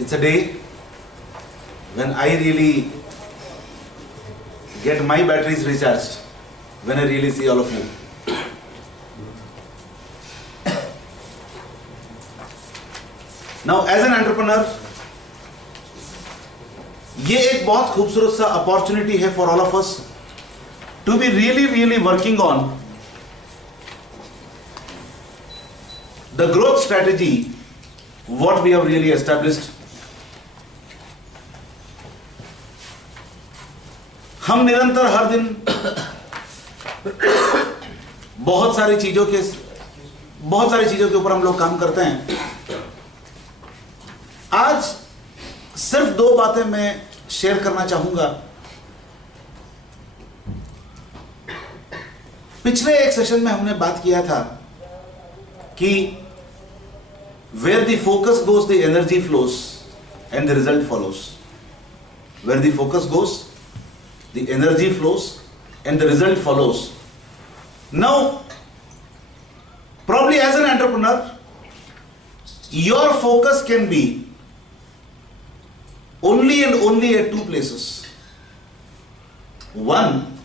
It's a day when I really get my batteries recharged, when I really see all of you. Now, as an entrepreneur, ये एक बहुत खूबसूरत सा opportunity है for all of us to be really working on the growth strategy what we have really established. हम निरंतर हर दिन बहुत सारी चीजों के ऊपर हम लोग काम करते हैं. आज सिर्फ दो बातें मैं शेयर करना चाहूंगा. पिछले एक सेशन में हमने बात किया था कि where the focus goes the energy flows and the result follows. Where the focus goes the energy flows and the result follows. Now, probably as an entrepreneur, your focus can be only and only at two places. One,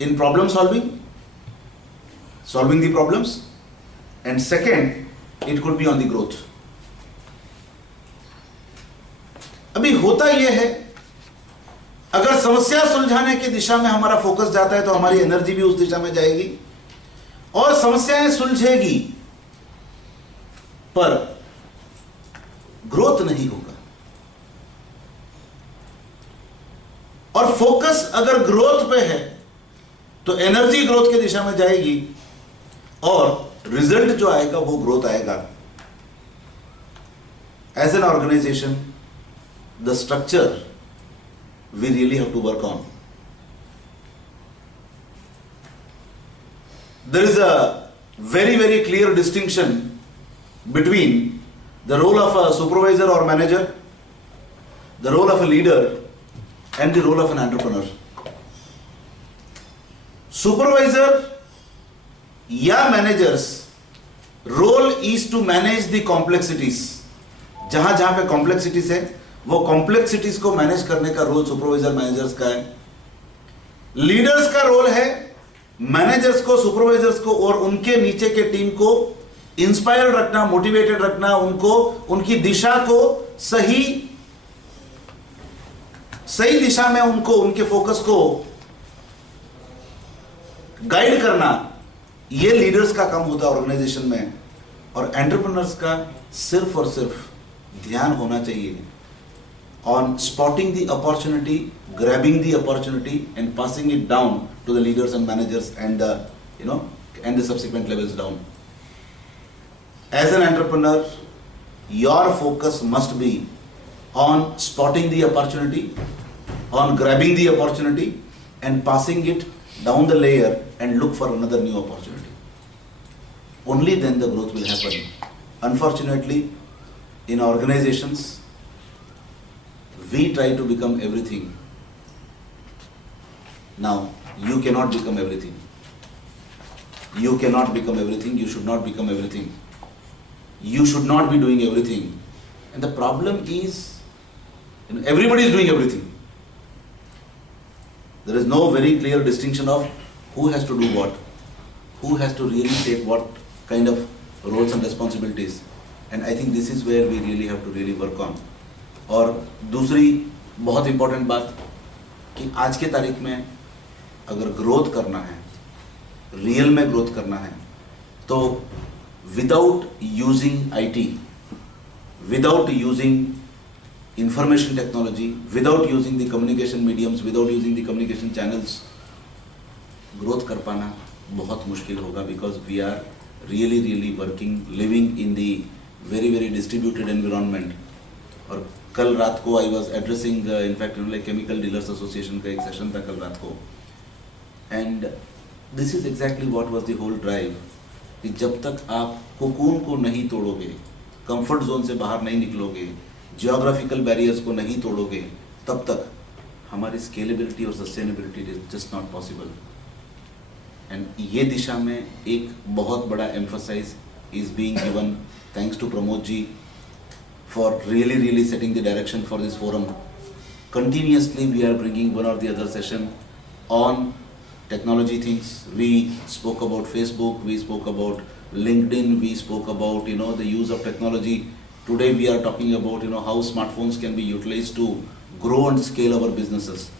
in problem solving the problems, and second, it could be on the growth. अभी होता यह है, अगर समस्या सुलझाने की दिशा में हमारा फोकस जाता है तो हमारी एनर्जी भी उस दिशा में जाएगी और समस्याएं सुलझेगी, पर ग्रोथ नहीं होगा. और फोकस अगर ग्रोथ पे है तो एनर्जी ग्रोथ की दिशा में जाएगी और रिजल्ट जो आएगा वो ग्रोथ आएगा. As an organization, the structure we really have to work on. There is a very clear distinction between the role of a supervisor or manager, the role of a leader, and the role of an entrepreneur. Supervisor या managers role is to manage the complexities. जहां पे complexities है वो complexities को manage करने का role supervisor managers का है. लीडर्स का रोल है मैनेजर्स को, सुपरवाइजर्स को और उनके नीचे के टीम को इंस्पायर्ड रखना, मोटिवेटेड रखना, उनको उनकी दिशा को सही दिशा में उनको उनके फोकस को गाइड करना. ये लीडर्स का काम होता है ऑर्गेनाइजेशन में. और एंटरप्रेन्योर्स का सिर्फ और सिर्फ ध्यान होना चाहिए on spotting the opportunity, grabbing the opportunity and passing it down to the leaders and managers and the subsequent levels down. As an entrepreneur, your focus must be on spotting the opportunity, on grabbing the opportunity and passing it down the layer and look for another new opportunity. Only then the growth will happen. Unfortunately, in organizations, we try to become everything. Now, you cannot become everything. You cannot become everything. You should not become everything. You should not be doing everything. And the problem is, everybody is doing everything. There is no very clear distinction of who has to do what, who has to really take what kind of roles and responsibilities. And I think this is where we really have to really work on. और दूसरी बहुत important बात कि आज के तारीख में अगर ग्रोथ करना है, रियल में ग्रोथ करना है, तो without using IT, without using information technology, without using the communication mediums, without using the communication channels, growth कर पाना बहुत मुश्किल होगा. Because we are really working, living in the very distributed environment. और कल रात को I was addressing in fact chemical dealers association का एक सेशन था कल रात को. And this is exactly what was the whole drive कि जब तक आप कोकून को नहीं तोड़ोगे, कंफर्ट जोन से बाहर नहीं निकलोगे, जियोग्राफिकल बैरियर्स को नहीं तोड़ोगे, तब तक हमारी स्केलेबिलिटी और sustainability is just not possible. And ये दिशा में एक बहुत बड़ा emphasize is being given thanks to Pramod ji for really setting the direction for this forum. Continuously we are bringing one or the other session on technology things. We spoke about Facebook, we spoke about LinkedIn, we spoke about the use of technology. Today we are talking about how smartphones can be utilized to grow and scale our businesses.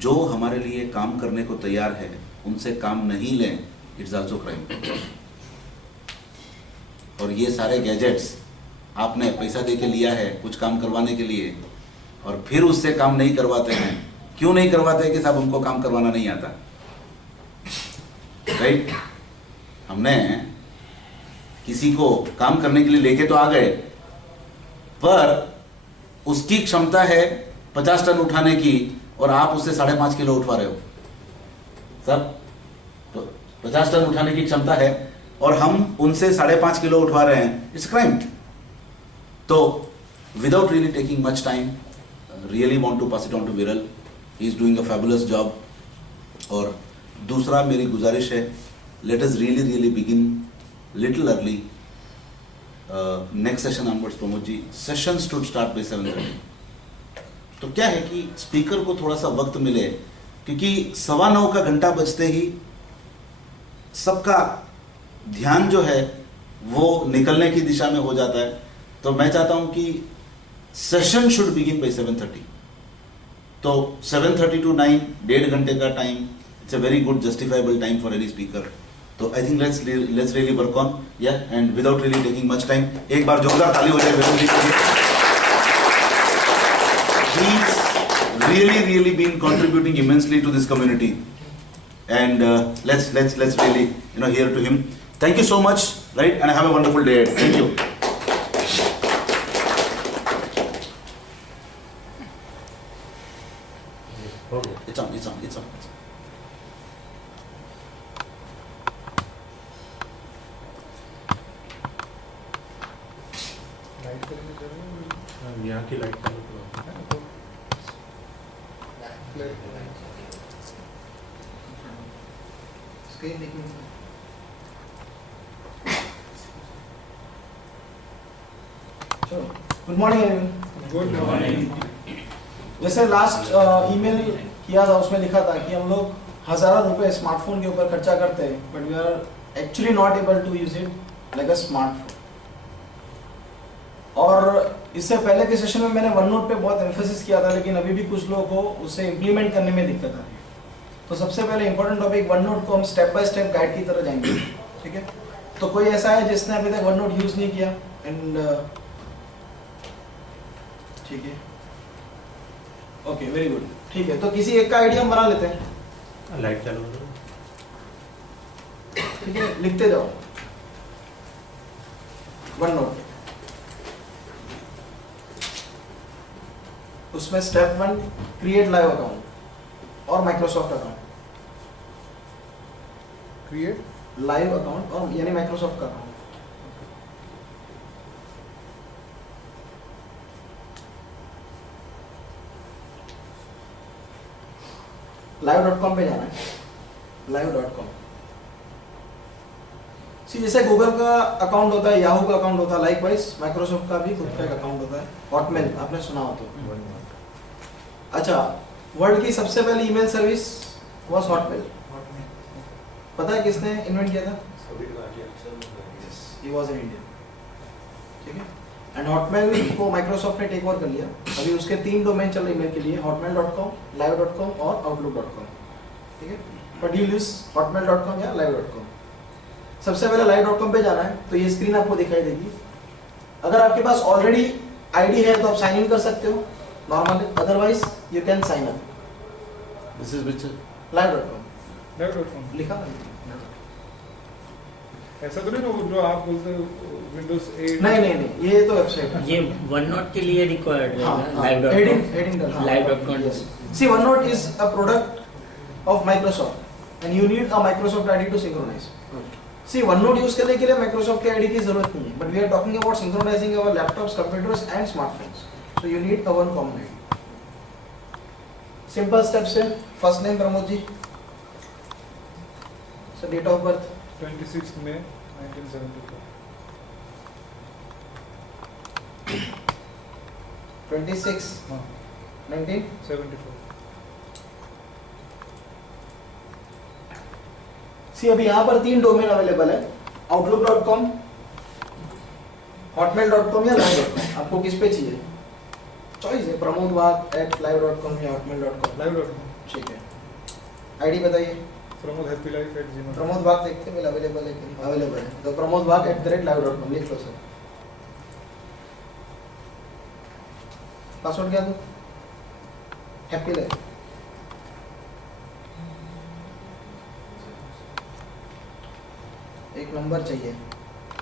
जो हमारे लिए काम करने को तैयार है उनसे काम नहीं लें, इट्स आल्सो क्राइम. और ये सारे गैजेट्स आपने पैसा दे के लिया है कुछ काम करवाने के लिए और फिर उससे काम नहीं करवाते हैं. क्यों नहीं करवाते कि साहब हमको काम करवाना नहीं आता, राइट? हमने किसी को काम करने के लिए लेके तो आ गए, पर उसकी क्षमता है 50 टन उठाने की और आप उससे 5.5 किलो उठवा रहे हो. सब तो 50 टन उठाने की क्षमता है और हम उनसे 5.5 किलो उठवा रहे हैं, इट्स क्राइम. तो without really taking much time, really want to pass it on to Viral. He is doing a fabulous job. और दूसरा मेरी गुजारिश है, let us really begin little early. Next session onwards Pramod ji, session should start by 7:30. तो क्या है कि speaker को थोड़ा सा वक्त मिले, क्योंकि 9:15 का घंटा बजते ही सबका ध्यान जो है वो निकलने की दिशा में हो जाता है. तो मैं चाहता हूं कि सेशन शुड बिगिन बाय 7:30. तो 7:30 to 9, 1.5 घंटे का time, it's a very good justifiable time for any speaker. तो I think let's really work on, yeah, and without really taking much time, एक बार जोरदार ताली हो जाए विरुल जी के लिए. He's really been contributing immensely to this community, and let's really hear to him. Thank you so much, right? And have a wonderful day. Thank you. It's on. यहाँ की लाइट चालू करो. Good morning everyone. Good morning. जैसे last email किया था उसमें लिखा था कि हम लोग हजारों रुपए स्मार्टफोन के ऊपर खर्चा करते हैं, but we are actually not able to use it like a smartphone. और इससे पहले के सेशन में मैंने वन नोट पे बहुत एम्फेसिस किया था, लेकिन अभी भी कुछ लोगों को उसे इम्प्लीमेंट करने में दिक्कत आ रही है. तो सबसे पहले इंपॉर्टेंट टॉपिक, वन नोट को हम स्टेप बाय स्टेप गाइड की तरह जाएंगे. ठीक है? तो कोई ऐसा है जिसने अभी तक वन नोट यूज नहीं किया? एंड ठीक है, ओके, वेरी गुड. ठीक है, तो किसी एक का आइडिया हम बना लेते हैं. लाइट चालू करो. ठीक है, लिखते जाओ वन नोट. उसमें स्टेप 1 क्रिएट लाइव अकाउंट और Microsoft account. Create live account और यानी माइक्रोसॉफ्ट का अकाउंट. live.com पे जाना है. live.com. जैसे गूगल का अकाउंट होता है, याहू का अकाउंट होता है, लाइकवाइज माइक्रोसॉफ्ट का भी खुद का एक अकाउंट होता है. हॉटमेल आपने सुना हो तो. अच्छा, वर्ल्ड की सबसे पहली ईमेल सर्विस वाज हॉटमेल. पता है किसने इन्वेंट किया था? He was an Indian. ठीक है, एंड हॉटमेल को माइक्रोसॉफ्ट ने टेक ओवर कर लिया. अभी उसके 3 डोमेन चल रहे ईमेल के लिए, hotmail.com, live.com और outlook.com. ठीक है, बट यू यूज hotmail.com या live.com. सबसे पहले live.com पे जाना है. तो ये स्क्रीन आपको दिखाई देगी. अगर आपके पास ऑलरेडी आईडी है तो आप साइन इन कर सकते हो normally, otherwise you can sign up. This is which? live.com लिखा है. ऐसा तो नहीं ना जो आप बोलते हो विंडोज 8? नहीं, ये तो वेबसाइट है. ये वन नोट के लिए रिक्वायर्ड है हाँ, live.com. live.com. See, OneNote is a product of Microsoft, and you need a Microsoft ID to synchronize. See, OneNote use करने के लिए Microsoft के ID की जरूरत नहीं है, but we are talking about synchronizing our laptops, computers, and smartphones. So you need a one common ID. Simple steps है. First name Pramod ji. So date of birth 26 May 1974. 26 हाँ 19 74 सी अभी यहाँ पर 3 डोमेन अवेलेबल है, outlook.com, hotmail.com या live.com। आपको किस पे चाहिए? चॉइस है, प्रमोद वाघ @live.com या hotmail.com। live.com ठीक है, आईडी बताइए। promodehappylife@gmail.com प्रमोद वाघ देखते हैं अवेलेबल है कि नहीं। अवेलेबल है, तो प्रमोद वाघ @live.com लिख लो सर। पासवर्ड क्या दो? Happy life. एक नंबर चाहिए,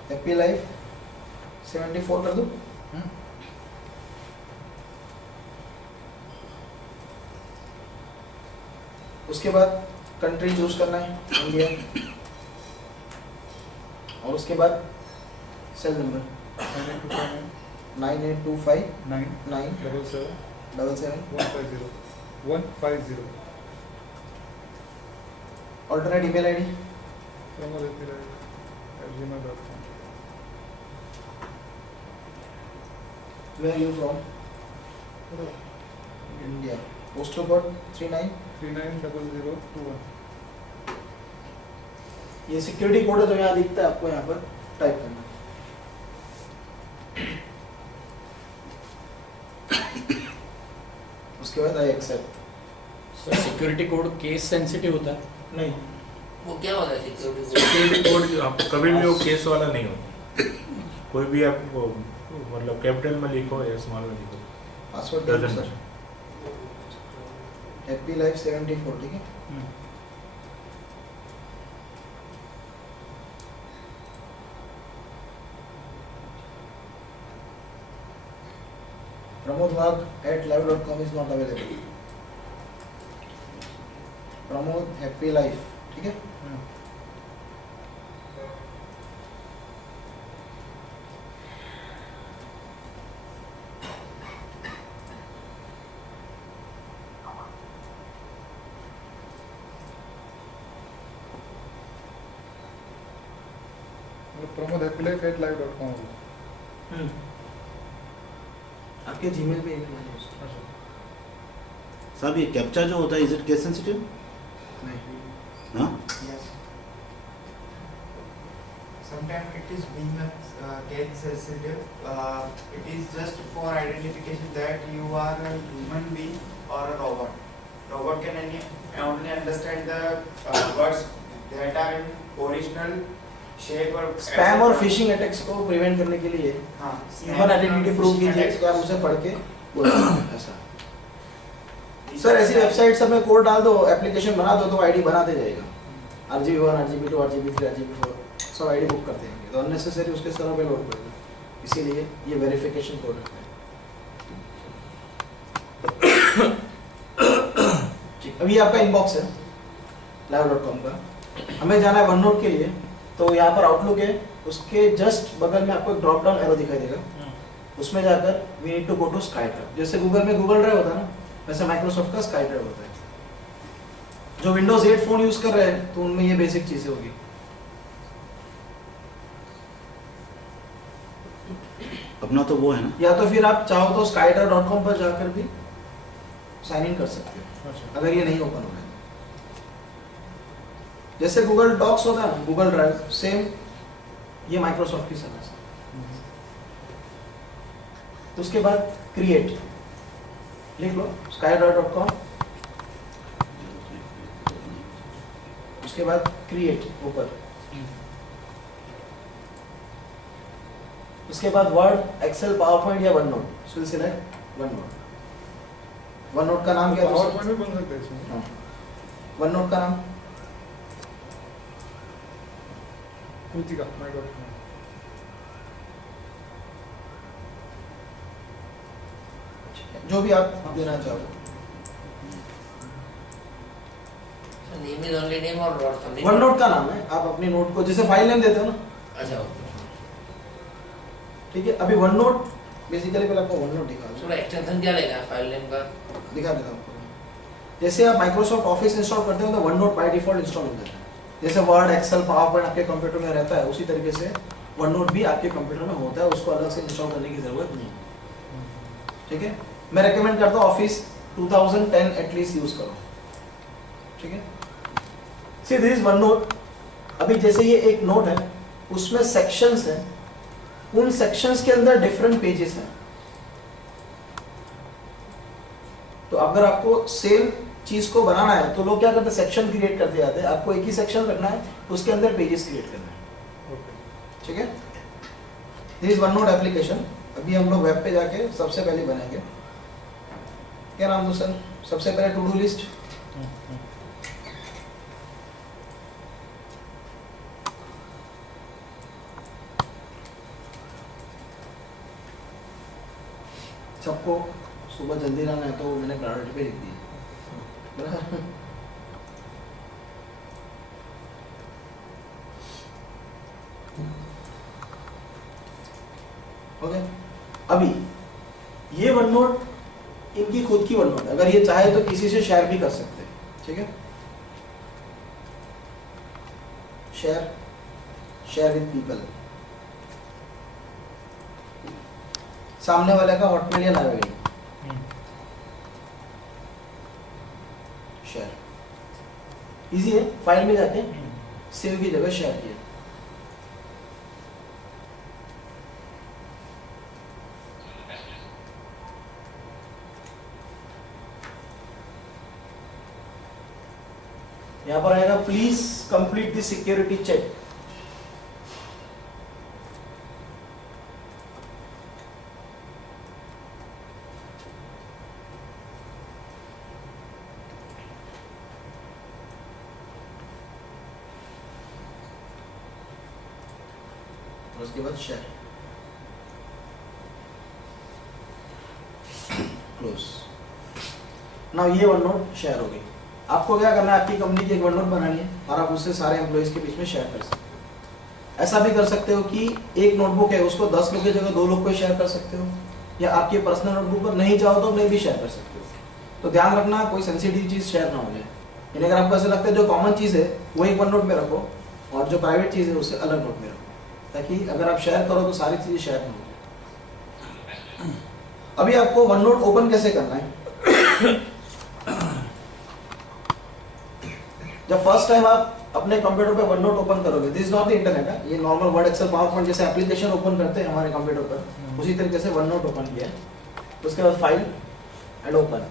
हैप्पी लाइफ 74 कर दूं? उसके बाद कंट्री चूज करना है, इंडिया, और उसके बाद cell number 9825 9 9 77 77 150 alternate email ID promodehappylife@gmail.com where are you from? India, postal code 39। 390021 ये सिक्योरिटी कोड है तो यहाँ दिखता है आपको, यहाँ पर टाइप करना। उसके बाद I accept. Sir security code case sensitive होता है? नहीं, वो क्या होता है सिक्योरिटी सिक्योरिटी कोड आप कभी भी वो केस वाला नहीं होता, कोई भी आप वो मतलब कैपिटल में लिखो या स्मॉल में लिखो पासवर्ड क्या है doesn't सर? हैप्पी लाइफ 74, ठीक है। प्रमोद वाघ @live.com is not available। Pramod happy life, ठीक है। promodehappylife@live.com आपके जीमेल पे email है उसका। साहब ये कैप्चा जो होता है इज इट केस सेंसिटिव? नहीं। हाँ, Yes। Sometimes it is being a case sensitive. It is just for identification that you are a human being or a robot. Robot can only understand the words that are in original shape or spam और phishing attacks को prevent करने के लिए हाँ human identity prove कीजिए, तो आप उसे पढ़ के बोलो ऐसा। सर ऐसी वेबसाइट सब में कोड डाल दो, एप्लीकेशन बना दो, तो आईडी बनाते जाएगा। RGB1 RGB2 RGB3 RGB4 सब आईडी बुक कर देंगे, तो अननेसेसरी उसके सर्वर पे लोड पड़ेगा। इसीलिए ये वेरिफिकेशन कोड है। ठीक, अभी आपका इनबॉक्स है live.com का। हमें जाना है OneNote के लिए, तो यहाँ पर आउटलुक है, उसके जस्ट बगल में आपको एक ड्रॉप डाउन एरो दिखाई देगा। उसमें जाकर we need to go to SkyDrive. जैसे गूगल में गूगल ड्राइव होता है ना, वैसे माइक्रोसॉफ्ट का स्काई ड्राइव होता है। जो विंडोज 8 फोन यूज कर रहे हैं तो उनमें ये बेसिक चीजें होगी। अपना तो वो है ना। या तो फिर आप चाहो तो skydrive.com पर जाकर भी साइन इन कर सकते हो, अगर ये नहीं ओपन हो रहा है। जैसे गूगल डॉक्स होता है, गूगल ड्राइव, सेम ये माइक्रोसॉफ्ट की सर्विस है। तो उसके बाद क्रिएट लिख लो skydrive.com, उसके बाद क्रिएट ऊपर, उसके बाद वर्ड, एक्सेल, पावर पॉइंट या वन नोट। सो select one note. One note का नाम क्या है? पावर पॉइंट भी बन सकता है इसमें। हाँ, वन नोट का नाम कृतिका my.com जो भी आप देना चाहो। नेम इज ओनली नेम और डॉट समथिंग वन नोट का नाम है, आप अपने नोट को जैसे फाइल नेम देते हो ना, अच्छा ठीक है। अभी वन नोट बेसिकली पहले आपको वन नोट दिखा थोड़ा एक्सटेंशन क्या लेगा फाइल नेम का देता हूँ आपको। जैसे आप माइक्रोसॉफ्ट ऑफिस इंस्टॉल करते हो तो one note by default install हो जाता है। जैसे वर्ड, एक्सेल, पावर पॉइंट आपके कंप्यूटर में रहता है, उसी तरीके से वन नोट भी आपके कंप्यूटर में होता है, उसको अलग से इंस्टॉल करने की जरूरत नहीं। ठीक है, मैं रेकमेंड करता हूँ ऑफिस 2010 एटलीस्ट यूज करो। ठीक है, see this is one note. अभी जैसे ये एक नोट है, उसमें सेक्शंस हैं, उन सेक्शंस के अंदर डिफरेंट पेजेस हैं। तो अगर आपको सेम चीज को बनाना है तो लोग क्या करते हैं, सेक्शन क्रिएट करते जाते हैं। आपको एक ही सेक्शन रखना है, उसके अंदर पेजेस क्रिएट करना है। ओके। ठीक है, this is one note application. अभी हम लोग वेब पे जाके सबसे पहले बनाएंगे। क्या नाम दो सर? सबसे पहले टू डू लिस्ट। सबको सुबह जल्दी जाना है तो मैंने प्रायोरिटी पे लिख दी है। ओके, अभी ये वन नोट इनकी खुद की वन नोट है। अगर ये चाहे तो किसी से शेयर भी कर सकते हैं। ठीक है, शेयर विद पीपल। सामने वाले का हॉटमेल या लाइव आईडी, शेयर इजी है। फाइल में जाके सेव की जगह शेयर किया। यहां पर आएगा please complete the security check. उसके बाद शेयर, क्लोज। नाउ ये वन नोट शेयर हो गई। आपको क्या करना है, आपकी कंपनी की एक वन नोट बनानी है और आप उससे सारे एम्प्लॉइज के बीच में शेयर कर सकते हो। ऐसा भी कर सकते हो कि एक नोटबुक है, उसको 10 लोग की जगह 2 लोग को शेयर कर सकते हो, या आपकी पर्सनल नोटबुक पर नहीं चाहो तो नहीं भी शेयर कर सकते हो। तो ध्यान रखना कोई सेंसिटिव चीज़ शेयर ना हो जाए। यानी अगर आपको ऐसा लगता है जो कॉमन चीज़ है वो एक वन नोट में रखो और जो प्राइवेट चीज़ है उसे अलग नोट में रखो, ताकि अगर आप शेयर करो तो सारी चीज़ें शेयर ना हो जाए। अभी आपको वन नोट ओपन कैसे करना है? जब फर्स्ट टाइम आप अपने कंप्यूटर पे वन नोट ओपन करोगे, this is not the internet है, ये normal Word Excel PowerPoint जैसे एप्लीकेशन ओपन करते हैं हमारे कंप्यूटर पर, उसी तरीके से वन नोट ओपन किया है। उसके बाद फाइल एंड ओपन।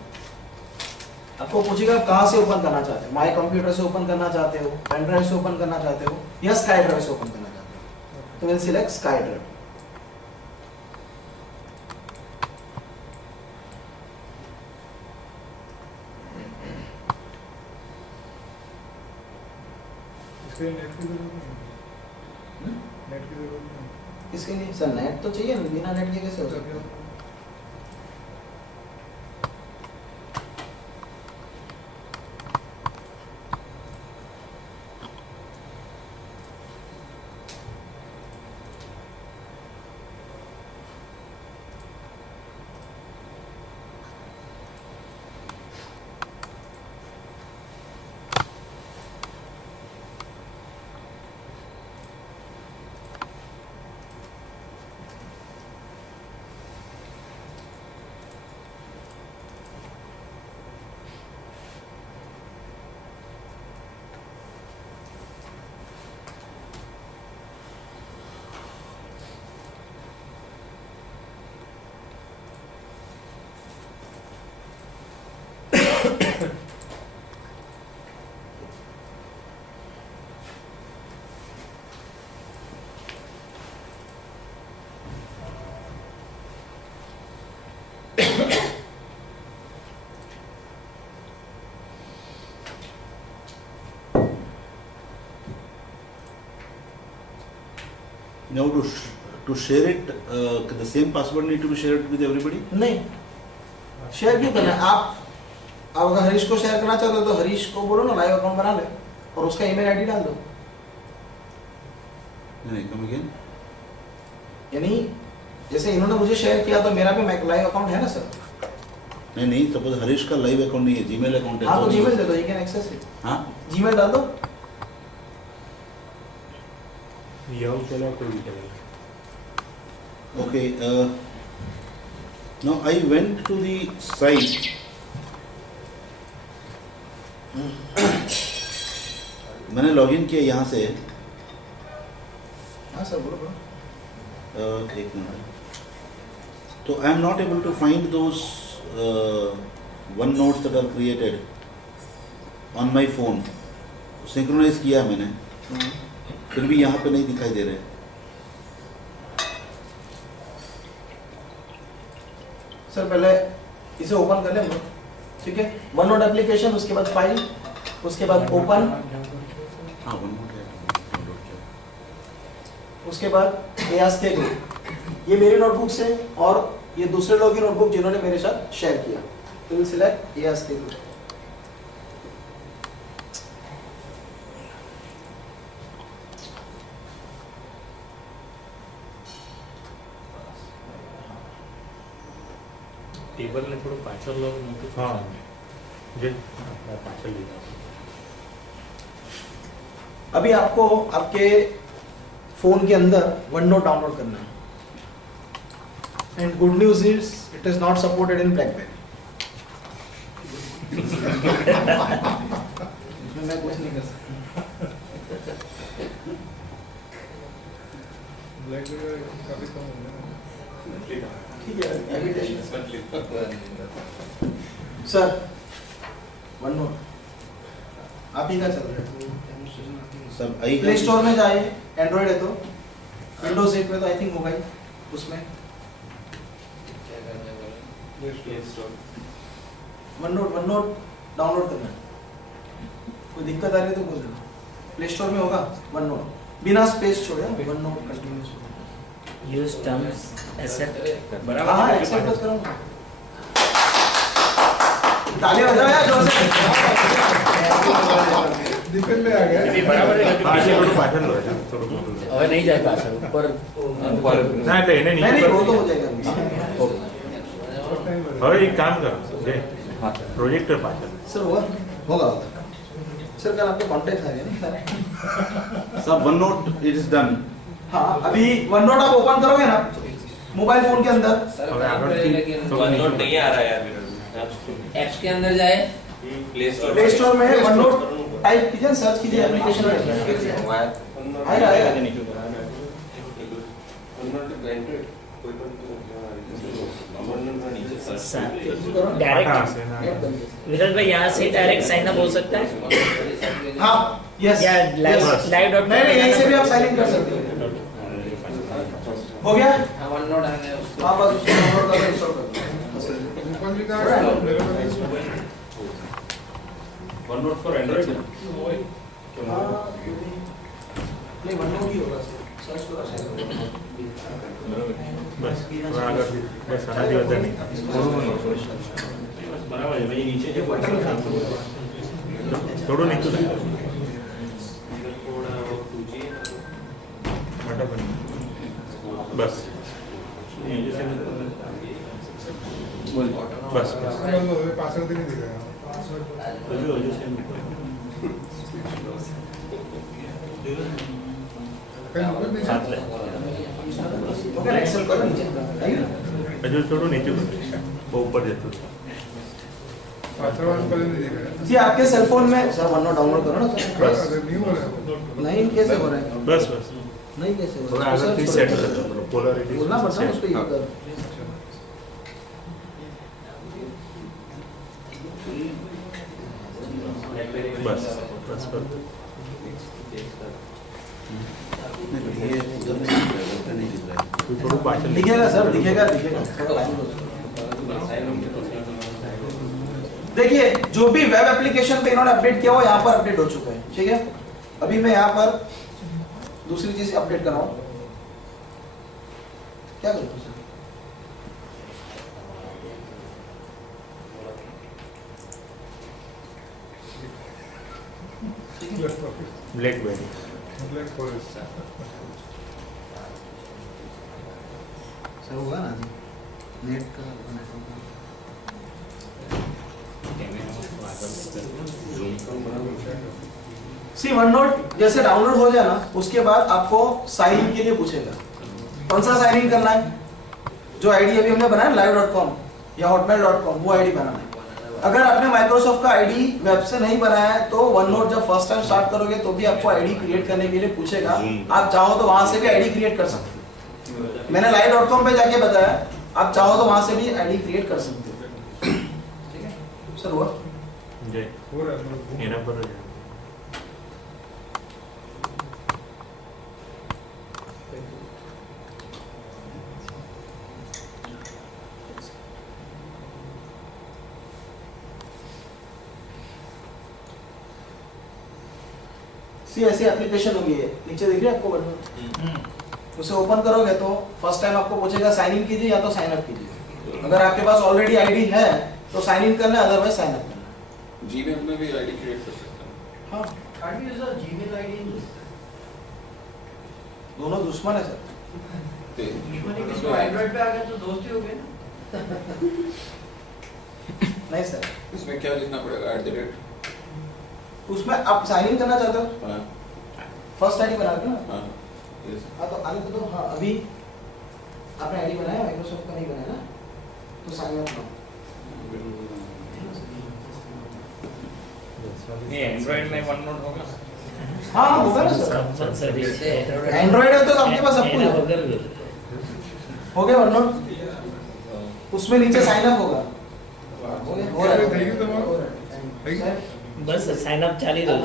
आपको पूछेगा आप कहाँ से ओपन करना चाहते हो, माई कंप्यूटर से ओपन करना चाहते हो, पेन ड्राइव से ओपन करना चाहते हो, या स्काई ड्राइव से ओपन करना चाहते हो। तो विल सिलेक्ट स्काई ड्राइव। इसके लिए नेट की जरूरत नहीं। नेट की जरूरत नहीं। इसके लिए सर नेट तो चाहिए ना, बिना नेट के कैसे हो सकता है? Now to share it, the same password need to be shared with everybody? नहीं, शेयर क्यों करना है? आप अगर हरीश को शेयर करना चाहते हो तो हरीश को बोलो ना लाइव अकाउंट बना ले और उसका ईमेल आईडी डाल दो। नहीं, come again? यानी जैसे इन्होंने मुझे शेयर किया तो मेरा भी लाइव अकाउंट है ना सर। नहीं, सपोज हरीश का लाइव अकाउंट नहीं है, जीमेल अकाउंट है। हाँ तो जीमेल दे दो, यू कैन एक्सेस इट। हाँ? जीमेल डाल दो। याहू चला कोई भी चलेगा. Okay, now I went to the site. मैंने लॉगिन किया यहाँ से. हाँ सर बोलो बोलो. एक मिनट. तो I am not able to find those OneNotes that are created on my phone. Synchronise किया मैंने, फिर भी यहाँ पे नहीं दिखाई दे रहे. सर पहले इसे ओपन कर लें हम लोग, ठीक है. वन नोट एप्लीकेशन, उसके बाद फाइल, उसके बाद ओपन, हाँ OneNote है. उसके बाद एयास के ग्रुप. ये मेरी नोटबुक्स है और ये दूसरे लोगों की नोटबुक जिन्होंने मेरे साथ शेयर किया. तो विल सिलेक्ट एयास के ग्रुप. ટેબલ ને થોડું પાછળ લો हाँ जे पार्सल लिया. अभी आपको आपके फोन के अंदर वन नोट डाउनलोड करना है. And good news is it is not supported in blackberry. इसमें मैं कुछ नहीं कर सकता. ब्लैकबेरी काफी कम हो गया. ठीक है, एविडेंस. सर वन नोट आप ही का चल रहा है. सब आई प्ले स्टोर में जाइए. एंड्रॉइड है तो विंडोज 8 में तो आई थिंक होगा ही. उसमें वन नोट डाउनलोड करना है. कोई दिक्कत आ रही है तो बोल देना. प्ले स्टोर में होगा वन नोट, बिना स्पेस छोड़े OneNote continuous. Use terms accept. બરાબર हाँ છે? एक्सेप्ट करूँगा. तालियां बजाओ यार जोर से. डिफेंड में आ गया. એ બરાબર છે કે हाँ ये બીજું? थोड़ा पार्सल लो है थोड़ा फोटो. હવે નહીં જાય પાછળ ઉપર ना એટલે એને नहीं नहीं वो तो हो नहीं. जाएगा. હવે એક કામ કર જે પ્રોજેક્ટર પાછળ. सर होगा. सर कल आपके कॉन्टेक्ट आ गए ना. सब OneNote it is done. हाँ अभी वन नोट आप ओपन करोगे ना मोबाइल फोन के अंदर. હવે આગળથી થોડું OneNote નીચું. नहीं आ रहा है यार. एप्स के अंदर जाए, प्ले स्टोर प्ले स्टोर में वन नोट टाइप कीजिए, सर्च कीजिए एप्लीकेशन. आएगा डायरेक्ट विराट भाई यहाँ से डायरेक्ट साइन अप हो सकता है. हाँ यस या लाइव डॉट नहीं यहीं से भी आप साइन इन कर सकते हैं. हो गया. OneNote आ गया उसको. हाँ बस उसको डाउनलोड करके इंस्टॉल कर दो. ऊपर भी कहाँ है? मेरे पास OneNote for Android. हाँ, नहीं वन नोट ही होगा. सर्च करो. બસ હવે આગળથી બસ આનાથી વધારે નહીં. બરાબર છે પછી નીચે જે બટન થોડું નીચું થાય. બરાબર. બસ બસ બસ पासवर्ड नहीं दिखाया. હજુ હજુ સેમ कहीं ऊपर नहीं સાત લે हो गया. एक्सेल करो नीचे आइए. હજુ થોડું નીચું કર. બહુ ઉપર જતું. पासवर्ड पर नहीं दिखाया. जी आपके सेल फोन में सर वन नोट डाउनलोड करो ना सर. बस अगर नहीं हो रहा है. नहीं कैसे हो रहा है. બસ બસ नहीं कैसे हो થોડા रहा है. આગળથી सर्च સેટ करो. કરો પોલારિટી. बोलना पड़ता है उसको ये कर. બસ બસ બસ. नहीं, but ये उधर नहीं दिख रहा है, उधर नहीं दिख रहा है. થોડું પાછળ दिखेगा सर दिखेगा. थोड़ा लाइन दो. देखिए जो भी वेब एप्लीकेशन पे इन्होंने अपडेट किया हो यहाँ पर अपडेट हो चुका है. ठीक है. अभी मैं यहाँ पर दूसरी चीज अपडेट कर रहा हूँ. क्या करूँ sir. Blackberry. Black forest. Sir होगा ना नेट का सी वन नोट जैसे डाउनलोड हो जाए ना, उसके बाद आपको साइन इन के लिए पूछेगा। कौन सा साइन इन करना है? जो आईडी अभी हमने बनाया live.com या hotmail.com, वो आईडी बनाना है। अगर आपने माइक्रोसॉफ्ट का आईडी वेब से नहीं बनाया है तो वन नोट जब फर्स्ट टाइम स्टार्ट करोगे तो भी आपको आईडी क्रिएट करने के लिए पूछेगा। आप चाहो तो वहां से भी आईडी क्रिएट कर सकते हो। मैंने live.com पे जाके बताया, आप चाहो तो वहां से भी आईडी क्रिएट कर सकते हो। ठीक है सर, हुआ? जय हो रहा है येना पर सी ऐसी एप्लीकेशन होगी है, नीचे दिख रही है आपको बटन, उसे ओपन करोगे तो फर्स्ट टाइम आपको पूछेगा साइन इन कीजिए या तो साइन अप कीजिए। अगर आपके पास ऑलरेडी आईडी है तो साइन इन करना है, अदरवाइज साइन अप करना है। जीमेल में भी आईडी क्रिएट कर सकते हैं। हाँ, Can't you use a Gmail ID? दोनों दुश्मन है सर। दुश्मनी किसको एंड्रॉइड पे आ गया तो दोस्ती हो गई ना। नहीं सर, इसमें क्या लिखना पड़ेगा? @ उसमें आप साइन इन करना चाहते हो, हाँ फर्स्ट आईडी बना दो ना। हाँ yes। हाँ तो आने तो दो। हाँ, अभी आपने आईडी बनाया, माइक्रोसॉफ्ट का नहीं बनाया ना, तो साइन अप करो। ये एंड्रॉइड में वन नोट होगा। हाँ हाँ, होगा ना सर। कंपल्सरी एंड्रॉइड है तो आपके पास सब कुछ है। हो गया वन नोट, उसमें नीचे साइन अप होगा। हो रहा है। थैंक यू तो हो रहा है। बस साइन अप चाली दो है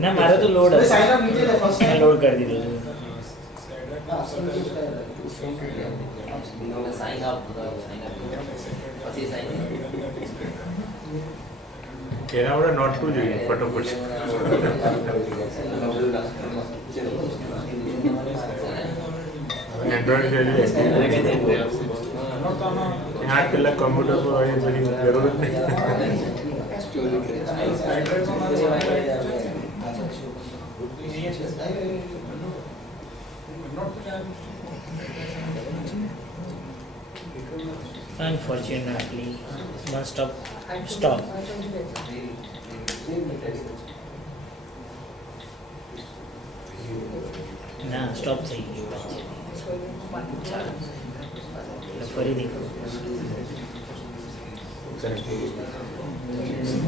ना, मारे तो लोड है। साइन अप नीचे फर्स्ट मैं लोड कर दी दो। Sign up, sign up. પછી sign in. એના વડે નોટ ટુ જોઈએ ફટોફટ એન્ડ્રોઈડ જોઈએ 8 કલાક કમ્પ્યુટર પર હોય એની જરૂર જ નહીં. Unfortunately, must stop. ના સ્ટોપ થઈ ગયું. ફરી દેખો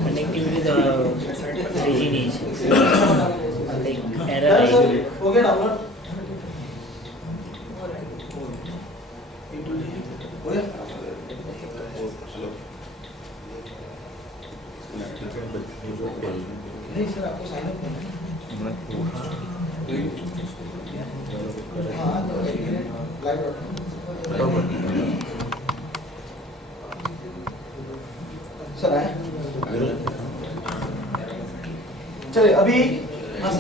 કનેક્ટિવિટી તો 3G ની છે, એરર આવી ગયું. हो गया डाउनलोड हो गया। नहीं सर, आपको साइन अप करना है। हाँ तो लाइव सर आए। चलिए अभी हाँ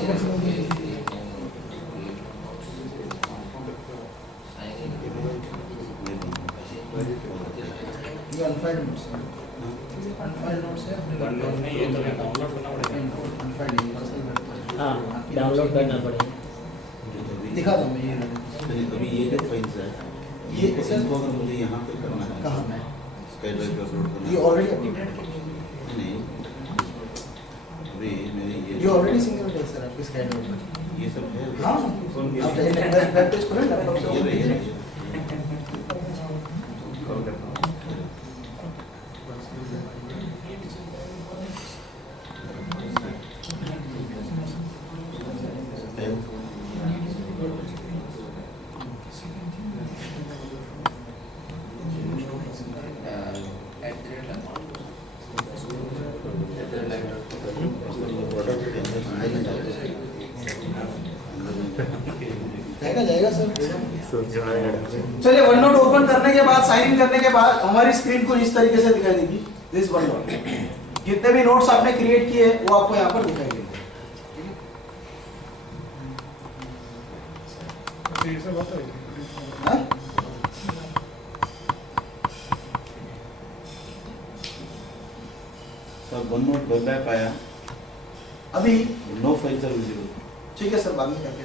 ये अनफाइल्ड नोट्स है, अनफाइल्ड नोट्स है। डाउनलोड नहीं, ये तो डाउनलोड करना पड़ेगा। अनफाइल्ड पर्सनल हाँ डाउनलोड करना पड़ेगा. दिखा दो मैं अभी ये जो फाइल्स है ये इसको अगर मुझे यहाँ पे करना है कहाँ में स्काई ड्राइव पे अपलोड करना ये है ऑलरेडी अपडेटेड नहीं अभी मेरे ये ऑलरेडी सिंगल है सर आपके स्काई ड्राइव में। ये सब है हाँ आप वेब पेज खोलें लैपटॉप से ये रही है जाएगा सर। चलिए वन नोट ओपन करने के बाद साइन इन करने के बाद हमारी स्क्रीन को इस तरीके से दिखाई देगी। दिस वन नोट जितने भी नोट्स आपने क्रिएट किए वो आपको यहाँ पर दिखाई देंगे। ये सब होता है हाँ? Sir one note web app आया अभी नो फाइल्स आर विजिबल ठीक है सर, बाद में करके